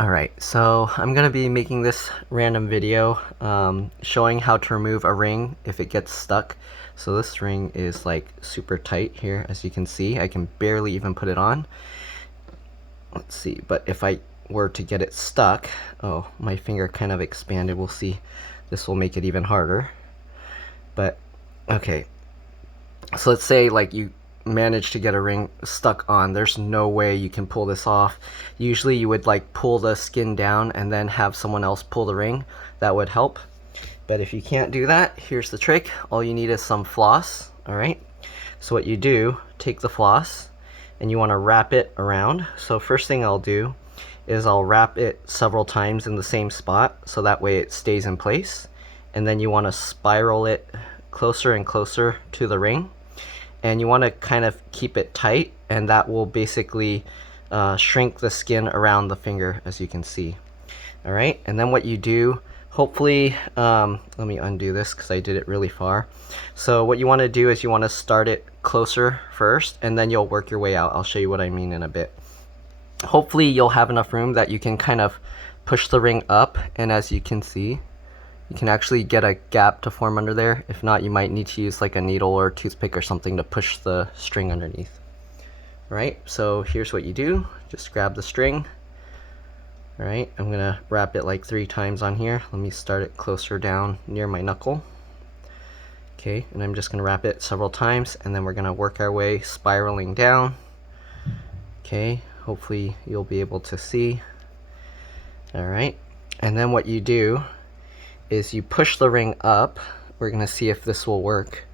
Alright, so I'm going to be making this random video showing how to remove a ring if it gets stuck. So this ring is like super tight here, as you can see. I can barely even put it on. Let's see, but if I were to get it stuck, oh, my finger kind of expanded. We'll see. This will make it even harder. But okay, so let's say like you manage to get a ring stuck on. There's no way you can pull this off. Usually you would like pull the skin down and then have someone else pull the ring. That would help. But if you can't do that, here's the trick. All you need is some floss. Alright, so what you do, take the floss and you want to wrap it around. So first thing I'll do is I'll wrap it several times in the same spot so that way it stays in place, and then you want to spiral it closer and closer to the ring, and you want to kind of keep it tight, and that will basically shrink the skin around the finger, as you can see. Alright, and then what you do, hopefully, let me undo this because I did it really far. So what you want to do is you want to start it closer first, and then you'll work your way out. I'll show you what I mean in a bit. Hopefully you'll have enough room that you can kind of push the ring up, and as you can see, you can actually get a gap to form under there. If not, you might need to use like a needle or a toothpick or something to push the string underneath. Right, so here's what you do. Just grab the string. Alright, I'm gonna wrap it like 3 times on here. Let me start it closer down near my knuckle. Okay, and I'm just gonna wrap it several times, and then we're gonna work our way spiraling down. Okay, hopefully you'll be able to see. Alright, and then what you do is you push the ring up. We're gonna see if this will work.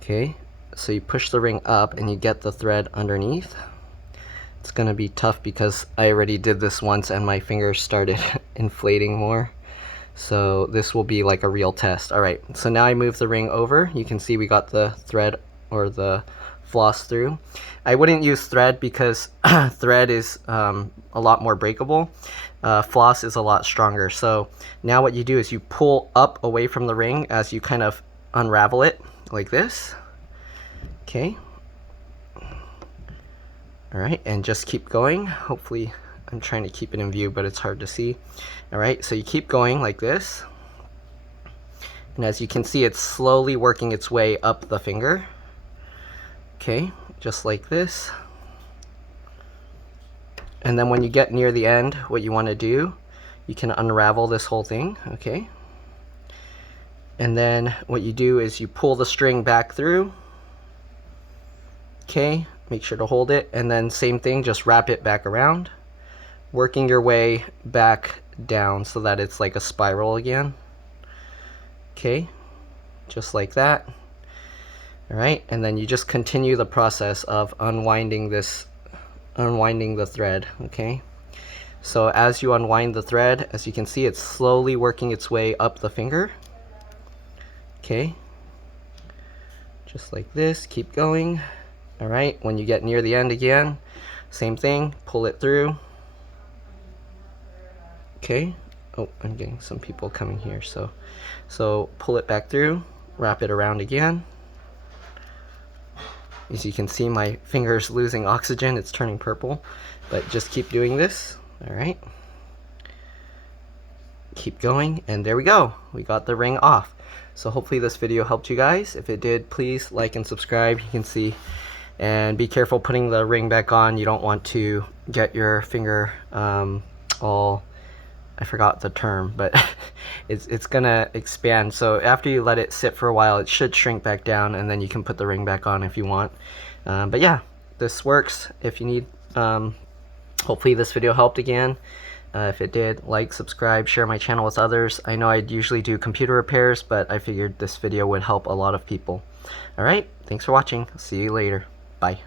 Okay, so you push the ring up and you get the thread underneath. It's gonna be tough because I already did this once and my fingers started inflating more. So this will be like a real test. Alright, so now I move the ring over. You can see we got the thread or the floss through. I wouldn't use thread because thread is a lot more breakable. Floss is a lot stronger. So now what you do is you pull up away from the ring as you kind of unravel it like this. Okay. Alright, and just keep going. Hopefully, I'm trying to keep it in view, but it's hard to see. Alright, so you keep going like this. And as you can see, it's slowly working its way up the finger. Okay, just like this. And then when you get near the end, what you want to do, you can unravel this whole thing, okay? And then what you do is you pull the string back through. Okay, make sure to hold it, and then same thing, just wrap it back around, working your way back down so that it's like a spiral again. Okay, just like that. Alright, and then you just continue the process of unwinding the thread, okay? So as you unwind the thread, as you can see, it's slowly working its way up the finger. Okay, just like this, keep going. Alright, when you get near the end again, same thing, pull it through. Okay, oh, I'm getting some people coming here, so pull it back through, wrap it around again. As you can see, my finger's losing oxygen, it's turning purple, but just keep doing this. Alright, keep going, and there we go, we got the ring off. So hopefully this video helped you guys. If it did, please like and subscribe. You can see, and be careful putting the ring back on. You don't want to get your finger all, I forgot the term, but it's gonna expand. So after you let it sit for a while, it should shrink back down, and then you can put the ring back on if you want. But yeah, this works. If you need, hopefully this video helped again. If it did, like, subscribe, share my channel with others. I know I'd usually do computer repairs, but I figured this video would help a lot of people. Alright, thanks for watching. See you later. Bye.